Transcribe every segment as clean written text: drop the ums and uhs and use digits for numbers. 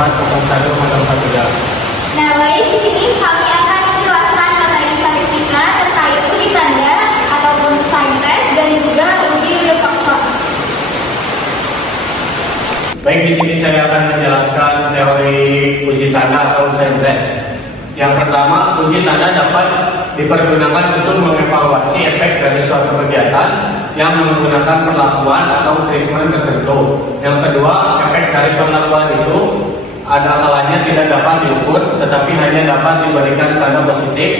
0,01 atau 1 gram. Nah, baik, di sini kami akan menjelaskan mengenai statistika terkait uji tanda ataupun sign test dan juga uji Wilcoxon. Baik, di sini saya akan menjelaskan teori uji tanda atau sign test. Yang pertama, uji tanda dapat dipergunakan untuk mengevaluasi efek dari suatu kegiatan yang menggunakan perlakuan atau treatment tertentu. Yang kedua, efek dari perlakuan itu ada kalanya tidak dapat diukur, tetapi hanya dapat diberikan tanda positif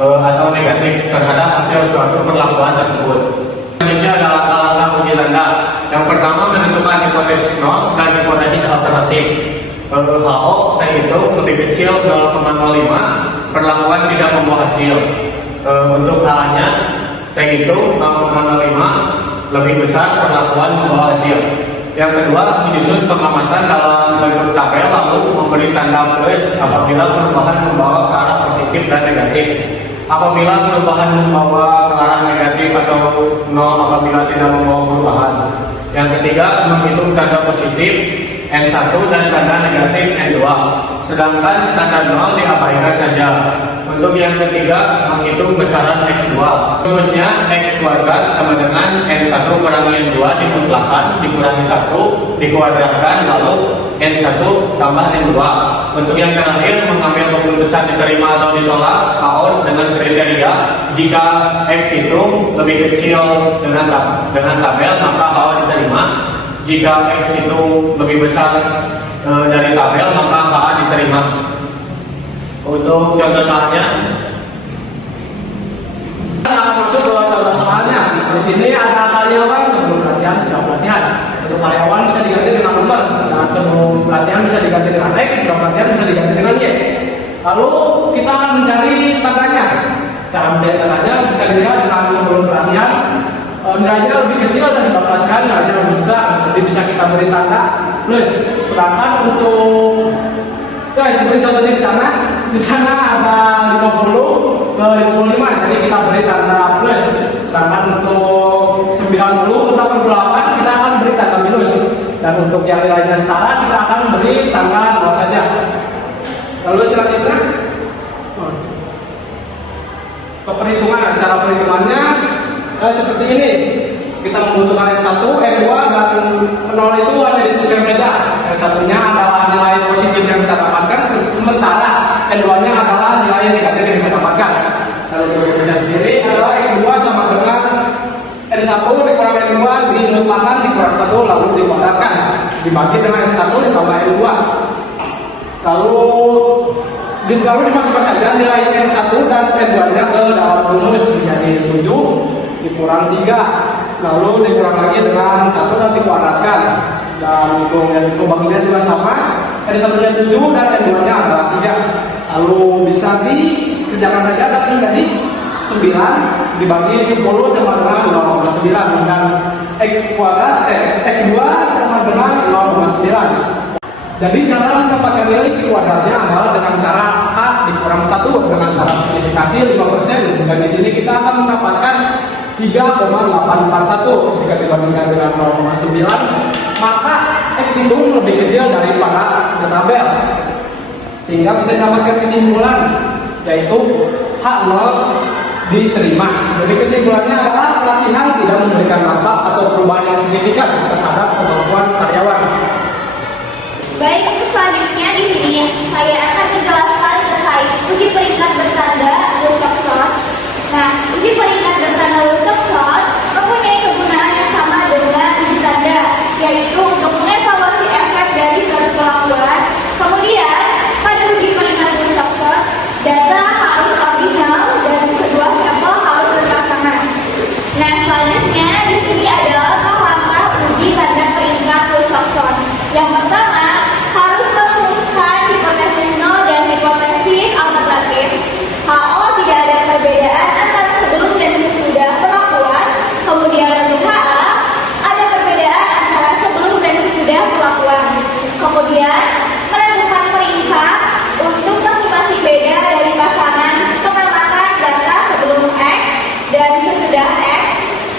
atau negatif terhadap hasil suatu perlakuan tersebut. Selanjutnya adalah langkah-langkah uji tanda. Yang pertama, menentukan hipotesis nol dan hipotesis alternatif. HO T itu lebih kecil 0,05, perlakuan tidak membawa hasil. Untuk H-nya T itu 0,05, lebih besar, perlakuan membawa hasil. Yang kedua, menyusun pengamatan dalam bentuk tabel lalu memberi tanda plus apabila perubahan membawa ke arah positif dan negatif. Apabila perubahan membawa ke arah negatif atau 0 apabila tidak membawa perubahan. Yang ketiga, menghitung tanda positif N1 dan tanda negatif N2. Sedangkan tanda 0 diabaikan saja. Untuk yang ketiga, menghitung besaran X2. Rumusnya X kuadrat sama dengan N1 kurangi N2 dimutlakkan, dikurangi 1, dikuadratkan, lalu N1 tambah N2. Untuk yang terakhir, mengambil keputusan diterima atau ditolak KO dengan kriteria jika X itu lebih kecil dengan tabel, maka KO diterima. Jika X itu lebih besar dari tabel, maka KA diterima. Untuk contoh soalnya, akan masuk ke contoh soalnya. Di sini ada karyawan sebelum pelatihan sudah pelatihan. Untuk karyawan bisa diganti dengan nomor, dan sebelum pelatihan bisa diganti dengan X, setelah pelatihan bisa diganti dengan Y. Lalu kita akan mencari tandanya. Cara mencari tandanya bisa dilihat dengan sebelum pelatihan. Nilainya lebih kecil dan setelah pelatihan nilainya lebih besar, jadi bisa kita beri tanda plus. Sedangkan untuk saya seperti contohnya di sana ada 50 ke 55, jadi kita beri tanda plus. Sedangkan untuk 90 ke 88 kita akan beri tanda minus, dan untuk yang nilainya setara kita akan beri tanda 0 saja. Lalu selanjutnya perhitungan, cara perhitungannya seperti ini. Kita membutuhkan N1, N2 dan 0 itu ada di tulisan beda. Yang satunya adalah nilai positif yang kita dapatkan, sementara N2 nya adalah nilai negatif yang kita dapatkan. Lalu untuk rumusnya sendiri adalah X2 sama dengan N1 dikurang N2 dimutlakkan dikurang 1 lalu dikuadratkan dibagi dengan N1 ditambah N2. Lalu dimasukkan saja nilai N1 dan N2 nya ke dalam rumus menjadi 7 dikurang 3, lalu dikurang lagi dengan 1 dan dikuadratkan, dan untuk yang pembagiannya juga sama, N1 nya 7 dan N2 nya adalah 3, lalu bisa dikerjakan saja dan menjadi 9 dibagi 10 sama dengan 0,9, dan X kuadrat X2 sama dengan 0,9. Jadi cara mendapatkan nilai X kuadratnya adalah dengan cara K dikurang 1 dengan taraf signifikasi 5%. Dan di sini kita akan mendapatkan 3,841 jika dibandingkan dengan 0,9, maka X itu lebih kecil daripada tabel, sehingga bisa didapatkan kesimpulan yaitu H0 diterima. Jadi kesimpulannya adalah pelatihan tidak memberikan dampak atau perubahan yang signifikan terhadap kemampuan karyawan. Baik, untuk selanjutnya di sini saya akan menjelaskan terkait uji peringkat bertanda Wilcoxon. Nah, uji peringkat bertanda Wilcoxon mempunyai kegunaan yang sama dengan uji tanda, yaitu untuk mengevaluasi efek dari suatu perlakuan. Kemudian, pada uji peringkat Wilcoxon, data harus original dan kedua sampel harus berpasangan. Nah, selanjutnya di sini adalah langkah uji tanda peringkat Wilcoxon. Yang pertama, harus merumuskan hipotesis nol dan hipotesis alternatif. HO tidak ada perbedaan antara sebelum dan sesudah perlakuan. Kemudian untuk HA ada perbedaan antara sebelum dan sesudah perlakuan. Kemudian menentukan peringkat untuk masing-masing beda dari pasangan pengamatan data sebelum X dan sesudah X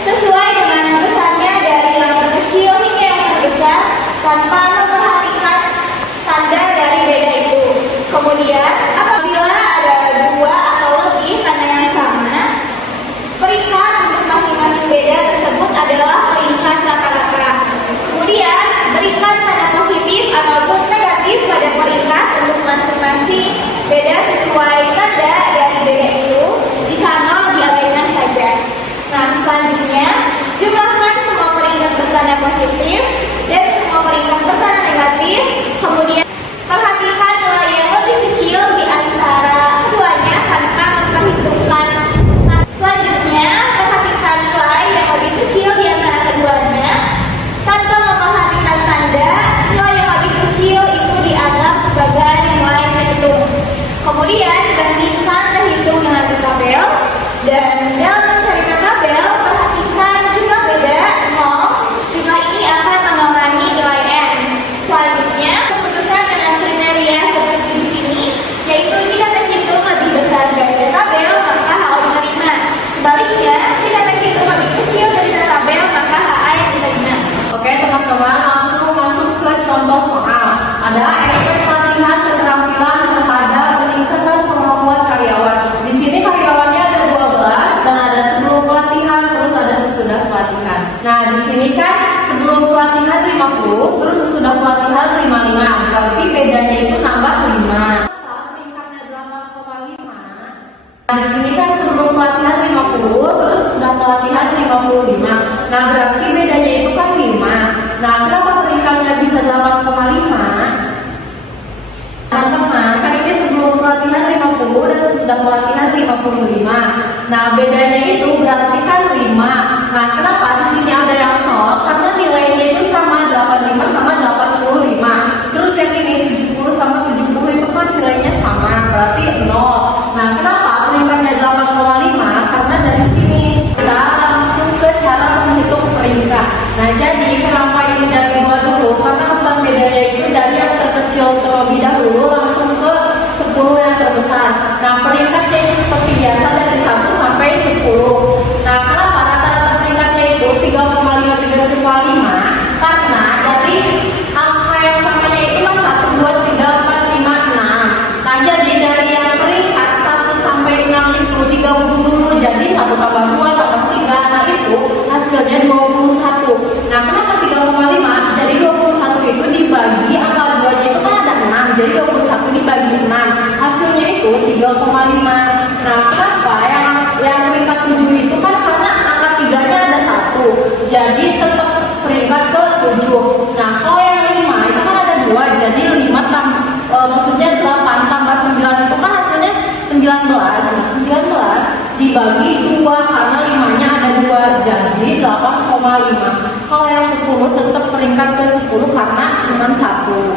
sesuai dengan besarnya dari yang terkecil hingga yang terbesar tanpa memperhatikan tanda positif dan semua peringkat bertanda negatif. Kemudian perhatikan nilai yang lebih kecil di antara keduanya tanpa memperhitungkan. Selanjutnya, perhatikan nilai yang lebih kecil di antara keduanya tanpa memperhatikan tanda. Nilai yang lebih kecil itu dianggap sebagai nilai terhitung. Kemudian bandingkan terhitung dengan tabel, dan dalam mencari tabel perhatikan jumlah beda 0. Jumlah ini akan mengurangi nilai n. Selanjutnya, keputusan dengan kriteria seperti di sini, yaitu jika terhitung lebih besar dari tabel maka HO diterima. Sebaliknya, jika terhitung lebih kecil dari tabel maka HA yang diterima. Oke teman-teman, langsung masuk ke contoh soal. Ada efek latihan keterampilan terhadap peningkatan kemampuan karyawan. Di sini karyawannya ada 12 dan ada sebelum pelatihan terus ada sesudah pelatihan. Nah di sini kan sebelum pelatihan 50 terus sesudah pelatihan 55. Berarti bedanya itu nambah 5. Peringkatnya 8,5. Nah di sini kan sebelum pelatihan 50 terus sudah pelatihan 55. Nah berarti bedanya itu kan 5. Nah kenapa peringkatnya bisa 8,5? Teman-teman, kan ini sebelum pelatihan 50 dan sesudah pelatihan 55. Nah bedanya itu berarti kan 5. Nah kenapa di sini ada yang 0? Karena nilainya itu sama 85 sama 85. Terus yang ini 70 sama 70 itu kan nilainya sama, berarti 0. Nah kenapa peringkatnya 8,5? Karena dari sini kita langsung ke cara menghitung peringkat. Nah jadi kenapa ini dari 2 dulu? Karena tentang bedanya itu dari yang terkecil terlebih dahulu langsung ke 10 yang terbesar. Nah peringkatnya itu seperti biasa dari 1 sampai 10. Nah kenapa rata-rata peringkatnya itu 3,5 karena dari angka yang samanya itu kan 1, 2, 3, 4, 5, 6. Nah jadi dari yang peringkat 1 sampai 6 itu digabung dulu jadi 1 tambah 2 tambah 3. Nah itu hasilnya 21. Nah kenapa 3,5? Jadi 21 itu dibagi angka 2 nya itu kan ada 6. Jadi 21 dibagi 6. Hasilnya itu 3,5. Nah kenapa yang peringkat 7 itu kan karena angka 3 nya ada 1. Jadi tetap peringkat ke 7. Nah kalau yang 5 itu kan ada 2. Jadi 5 maksudnya 8 tambah 9 itu kan hasilnya 19. Nah 19 dibagi 2 karena 5 nya ada 2. Jadi 8,5. Kalau yang 10 tetap peringkat ke 10 karena cuma 1.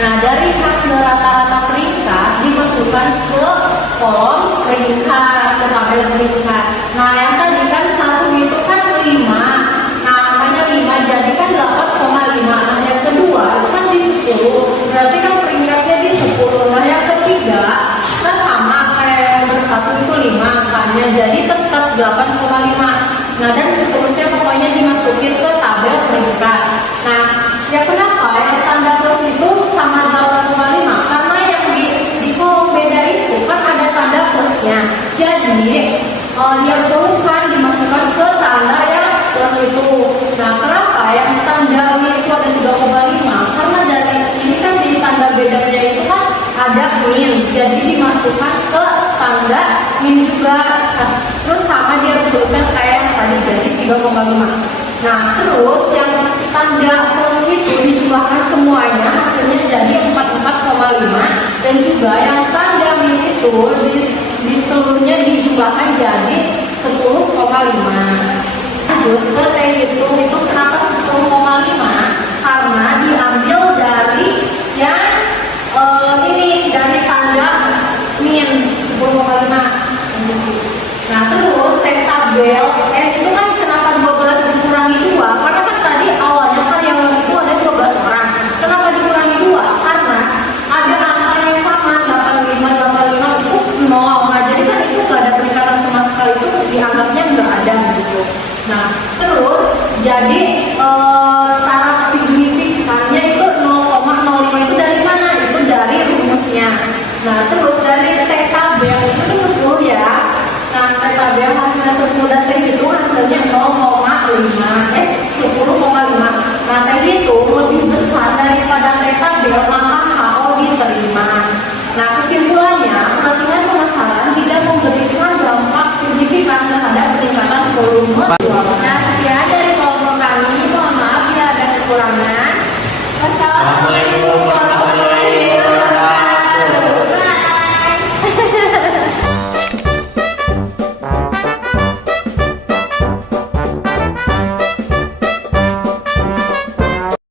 Nah dari hasil rata-rata peringkat dimasukkan ke kolom peringkat, ke tabel peringkat. Nah yang tadi kan 1 itu kan 5. Nah makanya 5 jadi kan 8,5. Nah yang kedua itu kan di 10. Berarti kan peringkatnya di 10. Nah yang ketiga kan sama kayak yang bersatu itu 5 angkanya. Jadi tetap 8,5. Nah dan seterusnya pokoknya dimasukin ke tabel peringkat. Nah ya kenapa yang tanda plus itu sama 8,5? Karena yang di kolom beda itu kan ada tanda plusnya. Jadi dia bukan dimasukkan ke tanda yang plus itu. Nah kenapa yang tanda min itu ada 3,5? Karena dari ini kan di tanda bedanya itu kan ada min. Jadi dimasukkan ke tanda min juga. Terus sama dia sebutkan kayak yang tadi jadi 3,5. Nah terus yang tanda plus itu dijumlahkan semuanya hasilnya jadi 44,5. Dan juga yang tanda min itu di seluruhnya dijumlahkan jadi 10,5. Lanjut ke terhitung itu kenapa 10,5? Karena diambil dari yang ini dari tanda min 10,5. Nah terus tabel itu kan kenapa 12 dikurangi 2? Karena kan tadi awalnya karyawan itu ada 12 orang. Kenapa dikurangi 2? Karena ada angka yang sama 85 itu 0. Nah jadi kan itu gak ada peningkatan sama sekali, itu dianggapnya nggak ada gitu. Nah terus jadi taraf signifikannya itu 0,05 itu dari mana? Itu dari rumusnya. Nah terus dari tabel itu 10 ya. Nah tabel hasilnya 10 dan itu hasilnya 0,5 10,5. Nah itu lebih besar daripada tabel maka HO diterima. Nah kesimpulannya pelatihan pemasaran tidak memberikan dampak signifikan terhadap peningkatan volume